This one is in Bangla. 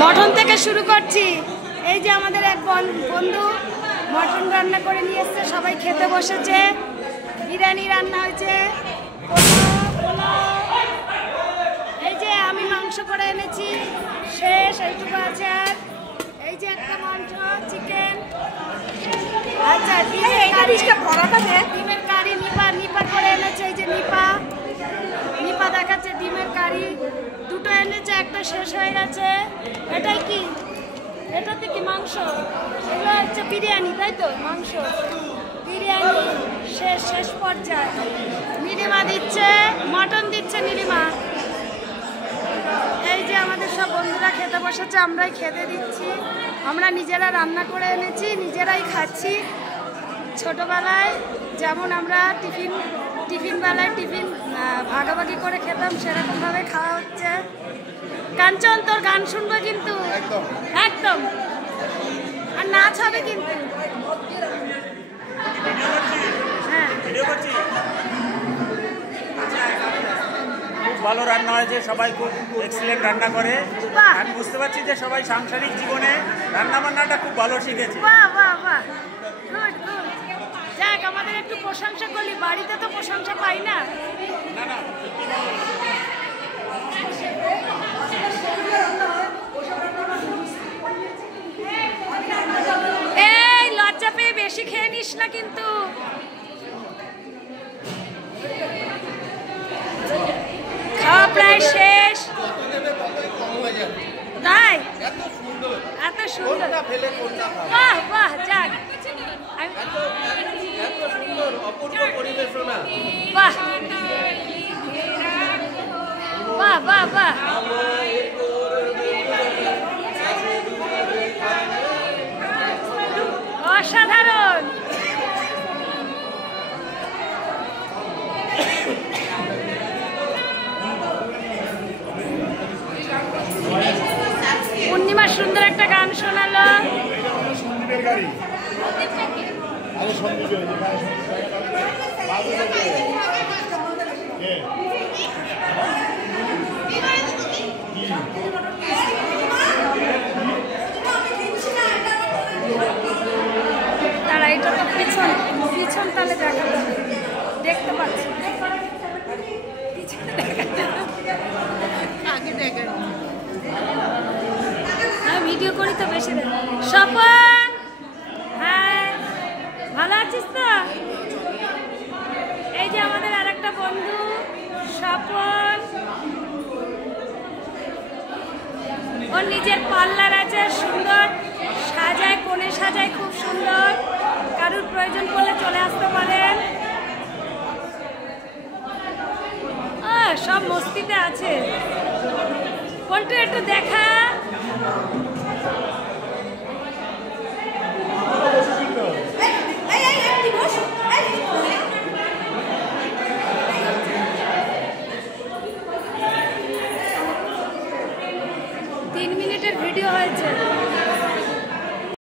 মটন থেকে শুরু করছি। এই যে আমাদের এক বন্ধু মটন রান্না করে নিয়ে এসছে, সবাই খেতে বসেছে। বিরিয়ানি রান্না হয়েছে, এই যে আমি মাংস করে এনেছি, শেষ এইটুকু আছে। আর এই যে একটা মাংস চিকেন, আচ্ছা ডিমের কারি নিপা করে এনেছে। এই যে নিপা দেখাচ্ছে ডিমের কারি দুটো এনেছে, একটা শেষ হয়ে গেছে। এটাই কি, এটাতে কি মাংস? এগুলো হচ্ছে বিরিয়ানি, তাই তো? মাংস বিরিয়ানি শেষ পর্যায়ে। নীলিমা দিচ্ছে, মটন দিচ্ছে নীলিমা। এই যে আমাদের সব বন্ধুরা খেতে বসেছে, আমরাই খেতে দিচ্ছি। আমরা নিজেরা রান্না করে এনেছি, নিজেরাই খাচ্ছি। ছোটবেলায় যেমন আমরা টিফিন বেলায় টিফিন ভাগাভাগি করে খেতাম, সেরকমভাবে খাওয়া হচ্ছে। কাঞ্চন, তোর গান শুনবো কিন্তু একদম, আর নাচ হবে কিন্তু। হ্যাঁ, খুব ভালো রান্না হয়েছে, সবাই খুব এক্সিলেন্ট রান্না করে। আমি বুঝতে পারছি যে সবাই সাংসারিক জীবনে রান্না বান্নাটা খুব ভালো শিখেছে। বাহ বাহ বাহ, গুড গুড। যাক, আমাদের একটু প্রশংসা করলি, বাড়িতে তো প্রশংসা পাই না। এই লজ্জা পেয়ে বেশি খেয়ে নিস না কিন্তু। খাওয়া প্রায় শেষ, তাই? এত সুন্দর, বাহ বাহ, যাক, বাহ বাহ বাহ বাহ, অসাধারণ। পূর্ণিমা সুন্দর একটা গান শোনালো। তারা এটা তো পিছন তাহলে দেখাতে, দেখতে পাচ্ছি আগে দেখা, ভিডিও করি তো বেশি। স্বপন, হ্যাঁ ভালো আছিস তো? এই যে আমাদের আর একটা বন্ধু স্বপন, ওর নিজের পার্লার আছে, সুন্দর সাজায়, কোণে সাজায়, খুব সুন্দর। কারুর প্রয়োজন পড়লে চলে আসতে পারেন। সব মস্তিতে আছে। পল্টু একটু দেখা। তিন মিনিটের ভিডিও হয়েছে।